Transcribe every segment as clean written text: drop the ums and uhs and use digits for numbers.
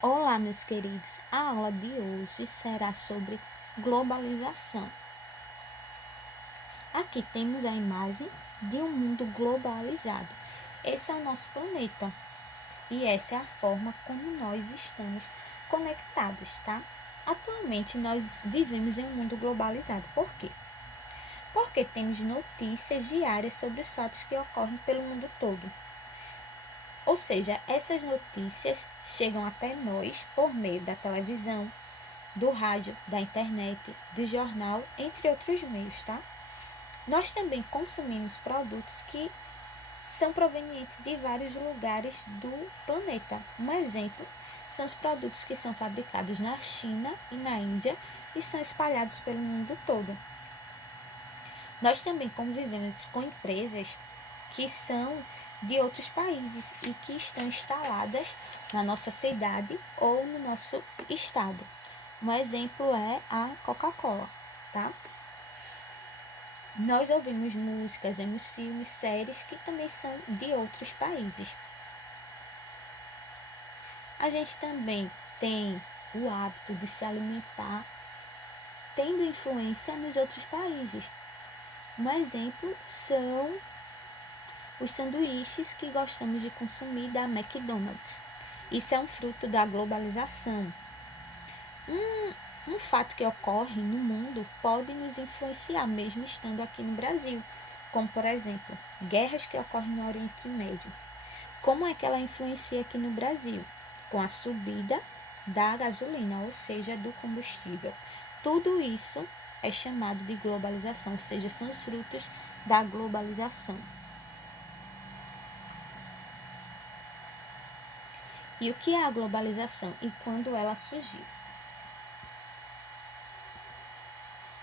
Olá, meus queridos. A aula de hoje será sobre globalização. Aqui temos a imagem de um mundo globalizado. Esse é o nosso planeta e essa é a forma como nós estamos conectados, tá? Atualmente nós vivemos em um mundo globalizado. Por quê? Porque temos notícias diárias sobre os fatos que ocorrem pelo mundo todo. Ou seja, essas notícias chegam até nós por meio da televisão, do rádio, da internet, do jornal, entre outros meios, tá? Nós também consumimos produtos que são provenientes de vários lugares do planeta. Um exemplo são os produtos que são fabricados na China e na Índia e são espalhados pelo mundo todo. Nós também convivemos com empresas que são de outros países e que estão instaladas na nossa cidade ou no nosso estado. Um exemplo é a Coca-Cola, tá? Nós ouvimos músicas, vemos filmes, séries que também são de outros países. A gente também tem o hábito de se alimentar tendo influência nos outros países. Um exemplo são os sanduíches que gostamos de consumir da McDonald's. Isso é um fruto da globalização. Um fato que ocorre no mundo pode nos influenciar, mesmo estando aqui no Brasil, como, por exemplo, guerras que ocorrem no Oriente Médio. Como é que ela influencia aqui no Brasil? Com a subida da gasolina, ou seja, do combustível. Tudo isso é chamado de globalização, ou seja, são os frutos da globalização. E o que é a globalização e quando ela surgiu?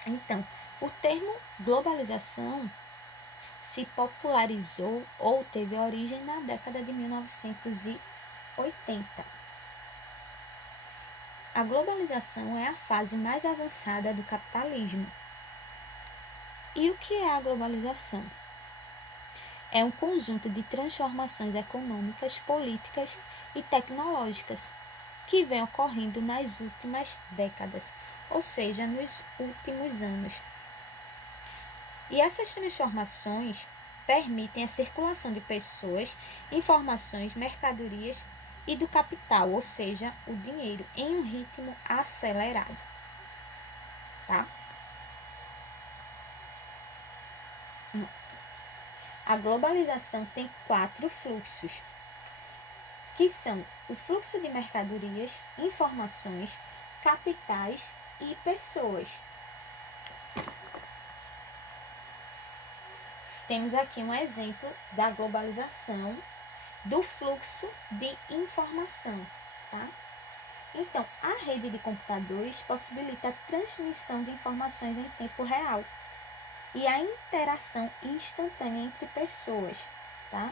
Então, o termo globalização se popularizou ou teve origem na década de 1980. A globalização é a fase mais avançada do capitalismo. E o que é a globalização? É um conjunto de transformações econômicas, políticas e tecnológicas que vem ocorrendo nas últimas décadas, ou seja, nos últimos anos. E essas transformações permitem a circulação de pessoas, informações, mercadorias e do capital, ou seja, o dinheiro, em um ritmo acelerado. Tá? A globalização tem 4 fluxos, que são o fluxo de mercadorias, informações, capitais e pessoas. Temos aqui um exemplo da globalização do fluxo de informação, tá? Então, a rede de computadores possibilita a transmissão de informações em tempo real e a interação instantânea entre pessoas, tá?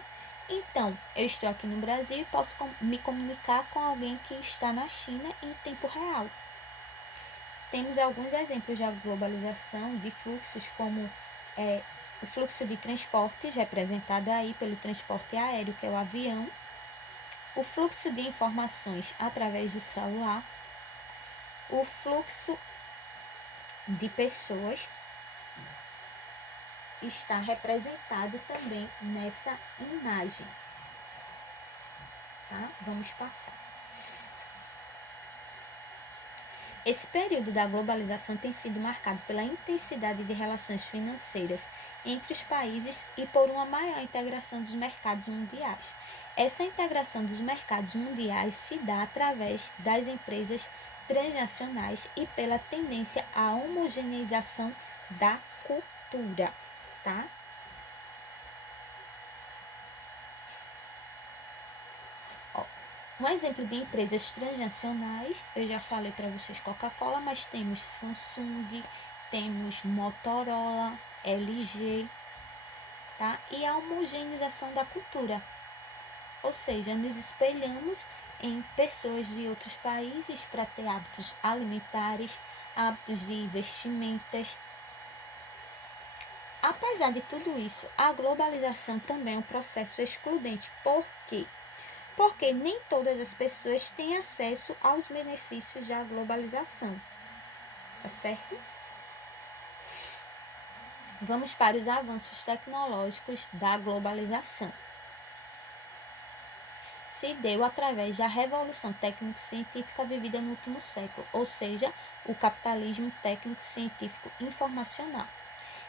Então, eu estou aqui no Brasil e posso me comunicar com alguém que está na China em tempo real. Temos alguns exemplos de globalização de fluxos, como o fluxo de transportes, representado aí pelo transporte aéreo, que é o avião, o fluxo de informações através do celular, o fluxo de pessoas está representado também nessa imagem. Tá? Vamos passar. Esse período da globalização tem sido marcado pela intensidade de relações financeiras entre os países e por uma maior integração dos mercados mundiais. Essa integração dos mercados mundiais se dá através das empresas transnacionais e pela tendência à homogeneização da cultura, tá? Um exemplo de empresas transnacionais, eu já falei para vocês Coca-Cola, mas temos Samsung, temos Motorola, LG, tá? E a homogeneização da cultura, ou seja, nos espelhamos em pessoas de outros países para ter hábitos alimentares, hábitos de vestimentas. Apesar de tudo isso, a globalização também é um processo excludente. Por quê? porque nem todas as pessoas têm acesso aos benefícios da globalização, tá certo? Vamos para os avanços tecnológicos da globalização. Se deu através da revolução técnico-científica vivida no último século, ou seja, o capitalismo técnico-científico informacional.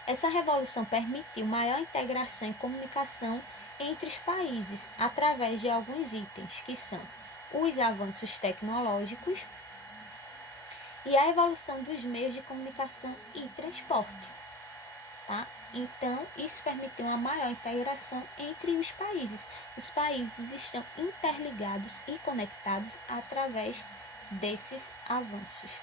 Essa revolução permitiu maior integração e comunicação entre os países através de alguns itens, que são os avanços tecnológicos e a evolução dos meios de comunicação e transporte. Tá? Então, isso permitiu uma maior integração entre os países. Os países estão interligados e conectados através desses avanços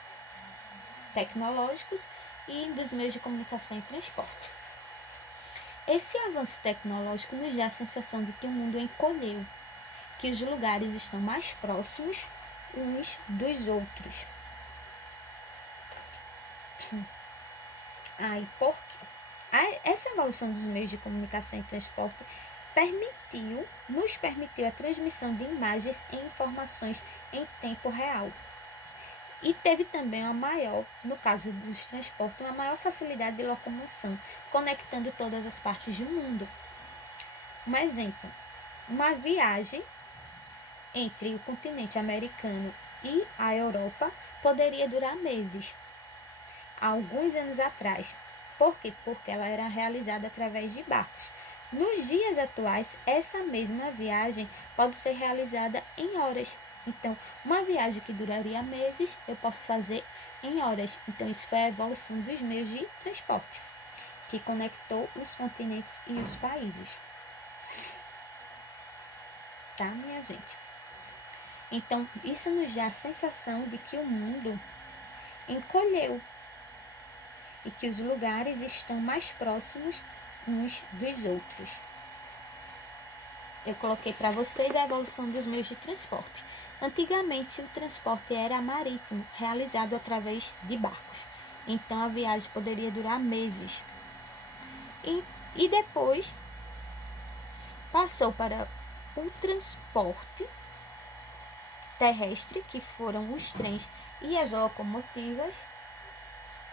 tecnológicos e dos meios de comunicação e transporte. Esse avanço tecnológico nos dá a sensação de que o mundo encolheu, que os lugares estão mais próximos uns dos outros. Por quê? Essa evolução dos meios de comunicação e transporte nos permitiu a transmissão de imagens e informações em tempo real. E teve também no caso dos transportes, uma maior facilidade de locomoção, conectando todas as partes do mundo. Um exemplo, uma viagem entre o continente americano e a Europa poderia durar meses, há alguns anos atrás. Por quê? Porque ela era realizada através de barcos. Nos dias atuais, essa mesma viagem pode ser realizada em horas. Então, uma viagem que duraria meses, eu posso fazer em horas. Então, isso foi a evolução dos meios de transporte, que conectou os continentes e os países. Tá, minha gente? Então, isso nos dá a sensação de que o mundo encolheu e que os lugares estão mais próximos uns dos outros. Eu coloquei para vocês a evolução dos meios de transporte. Antigamente, o transporte era marítimo, realizado através de barcos. Então, a viagem poderia durar meses. E depois, passou para o transporte terrestre, que foram os trens e as locomotivas.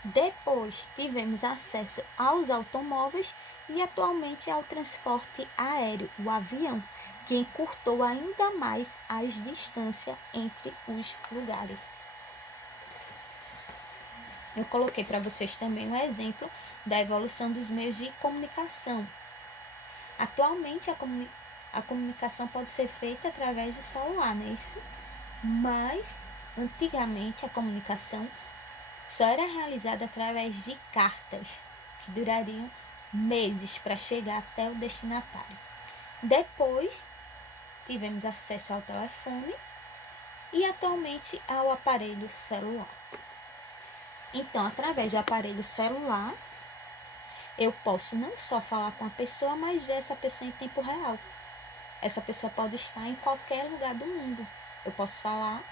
Depois tivemos acesso aos automóveis e atualmente ao transporte aéreo, o avião, que encurtou ainda mais as distâncias entre os lugares. Eu coloquei para vocês também um exemplo da evolução dos meios de comunicação. Atualmente a comunicação pode ser feita através do celular, não é isso? Mas antigamente a comunicação só era realizada através de cartas, que durariam meses para chegar até o destinatário. Depois, tivemos acesso ao telefone e atualmente ao aparelho celular. Então, através do aparelho celular, eu posso não só falar com a pessoa, mas ver essa pessoa em tempo real. Essa pessoa pode estar em qualquer lugar do mundo. Eu posso falar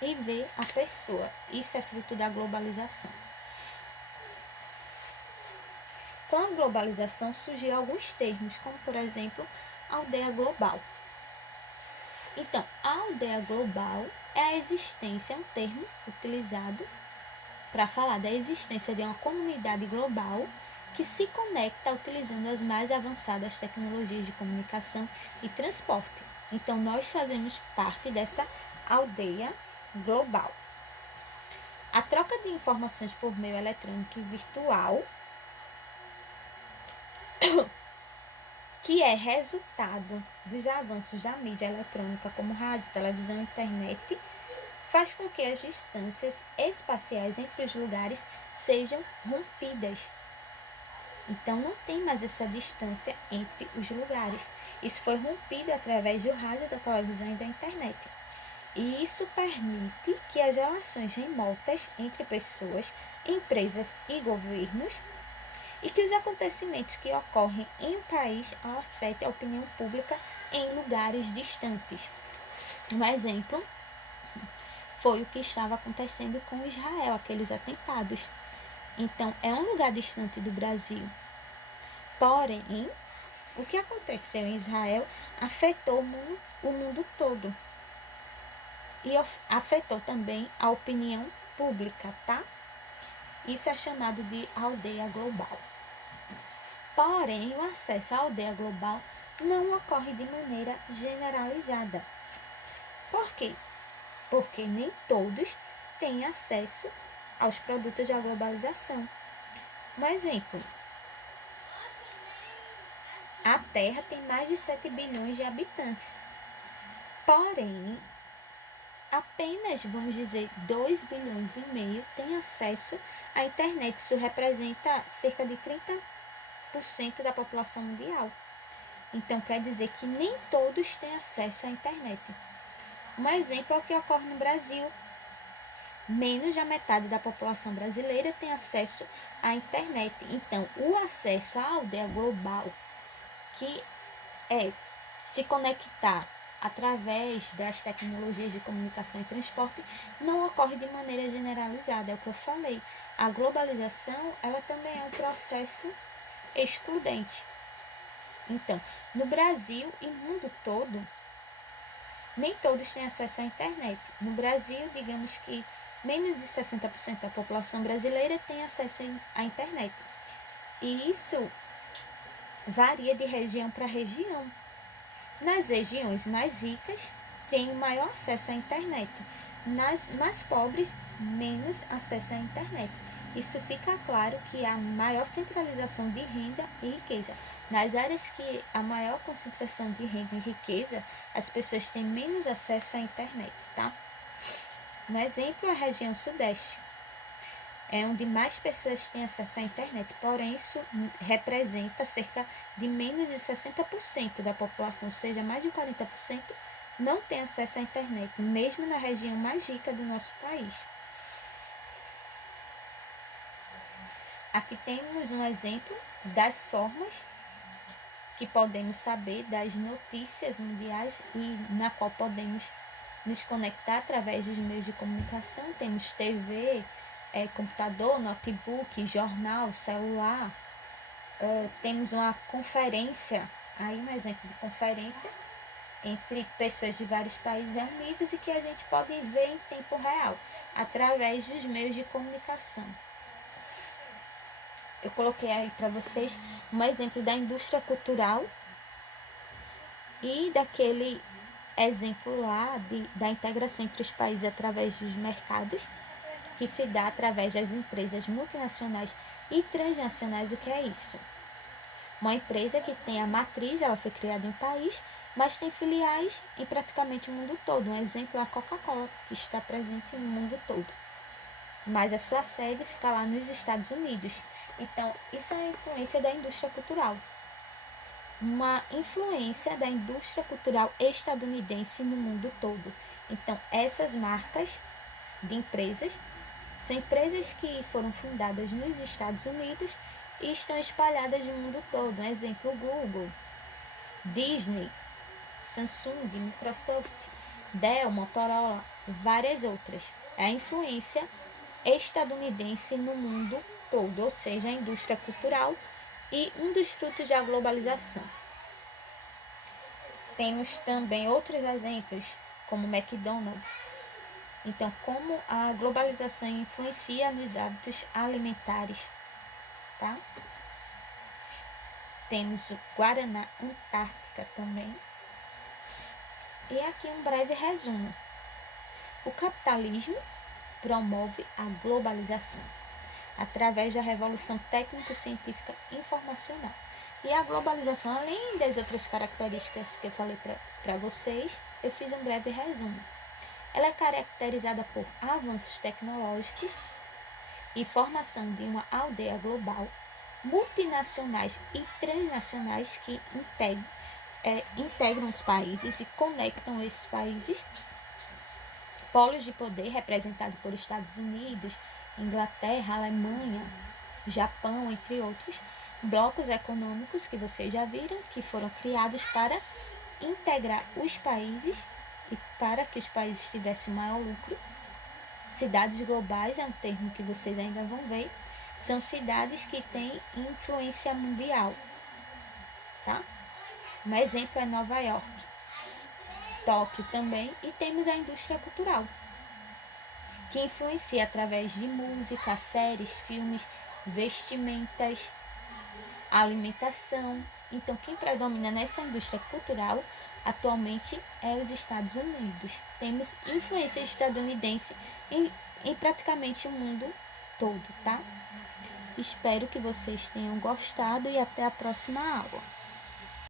e ver a pessoa. Isso é fruto da globalização. Com a globalização surgiram alguns termos, como por exemplo, aldeia global. Então, a aldeia global é a existência, é um termo utilizado para falar da existência de uma comunidade global que se conecta utilizando as mais avançadas tecnologias de comunicação e transporte. Então, nós fazemos parte dessa aldeia global. A troca de informações por meio eletrônico e virtual, que é resultado dos avanços da mídia eletrônica como rádio, televisão e internet, faz com que as distâncias espaciais entre os lugares sejam rompidas. Então, não tem mais essa distância entre os lugares. Isso foi rompido através do rádio, da televisão e da internet. E isso permite que as relações remotas entre pessoas, empresas e governos e que os acontecimentos que ocorrem em um país afetem a opinião pública em lugares distantes. Um exemplo foi o que estava acontecendo com Israel, aqueles atentados. Então, é um lugar distante do Brasil. Porém, o que aconteceu em Israel afetou o mundo todo e afetou também a opinião pública, tá? Isso é chamado de aldeia global. Porém, o acesso à aldeia global não ocorre de maneira generalizada. Por quê? Porque nem todos têm acesso aos produtos da globalização. Um exemplo, a Terra tem mais de 7 bilhões de habitantes. Porém, apenas, vamos dizer, 2 bilhões e meio têm acesso à internet. Isso representa cerca de 30% da população mundial. Então, quer dizer que nem todos têm acesso à internet. Um exemplo é o que ocorre no Brasil. Menos da metade da população brasileira tem acesso à internet. Então, o acesso à aldeia global, que é se conectar através das tecnologias de comunicação e transporte, não ocorre de maneira generalizada, é o que eu falei. A globalização, ela também é um processo excludente. Então, no Brasil e no mundo todo, nem todos têm acesso à internet. No Brasil, digamos que menos de 60% da população brasileira tem acesso à internet. E isso varia de região para região. Nas regiões mais ricas, tem maior acesso à internet. Nas mais pobres, menos acesso à internet. Isso fica claro que há maior centralização de renda e riqueza. Nas áreas que há maior concentração de renda e riqueza, as pessoas têm menos acesso à internet, tá? Um exemplo é a região sudeste, é onde mais pessoas têm acesso à internet, porém isso representa cerca de menos de 60% da população, ou seja, mais de 40% não tem acesso à internet, mesmo na região mais rica do nosso país. Aqui temos um exemplo das formas que podemos saber das notícias mundiais e na qual podemos nos conectar através dos meios de comunicação. Temos TV, computador, notebook, jornal, celular. Temos uma conferência, aí um exemplo de conferência entre pessoas de vários países reunidos e que a gente pode ver em tempo real, através dos meios de comunicação. Eu coloquei aí para vocês um exemplo da indústria cultural e daquele exemplo lá da integração entre os países através dos mercados, que se dá através das empresas multinacionais e transnacionais. O que é isso? Uma empresa que tem a matriz, ela foi criada em um país, mas tem filiais em praticamente o mundo todo. Um exemplo é a Coca-Cola, que está presente no mundo todo, mas a sua sede fica lá nos Estados Unidos. Então, isso é a influência da indústria cultural. Uma influência da indústria cultural estadunidense no mundo todo. Então, essas marcas de empresas são empresas que foram fundadas nos Estados Unidos e estão espalhadas no mundo todo. Um exemplo, Google, Disney, Samsung, Microsoft, Dell, Motorola, várias outras. É a influência estadunidense no mundo todo, ou seja, a indústria cultural e um dos frutos da globalização. Temos também outros exemplos, como o McDonald's. Então, como a globalização influencia nos hábitos alimentares, tá? Temos o Guaraná Antártica também. E aqui um breve resumo. O capitalismo promove a globalização através da revolução técnico-científica informacional. E a globalização, além das outras características que eu falei para vocês, eu fiz um breve resumo. Ela é caracterizada por avanços tecnológicos e formação de uma aldeia global, multinacionais e transnacionais que integram os países e conectam esses países, polos de poder representados por Estados Unidos, Inglaterra, Alemanha, Japão, entre outros, blocos econômicos que vocês já viram, que foram criados para integrar os países e para que os países tivessem maior lucro. Cidades globais é um termo que vocês ainda vão ver, são cidades que têm influência mundial, tá? Um exemplo é Nova York. Tóquio também, e temos a indústria cultural, que influencia através de música, séries, filmes, vestimentas, alimentação. Então, quem predomina nessa indústria cultural atualmente é os Estados Unidos. Temos influência estadunidense em praticamente o mundo todo, tá? Espero que vocês tenham gostado e até a próxima aula.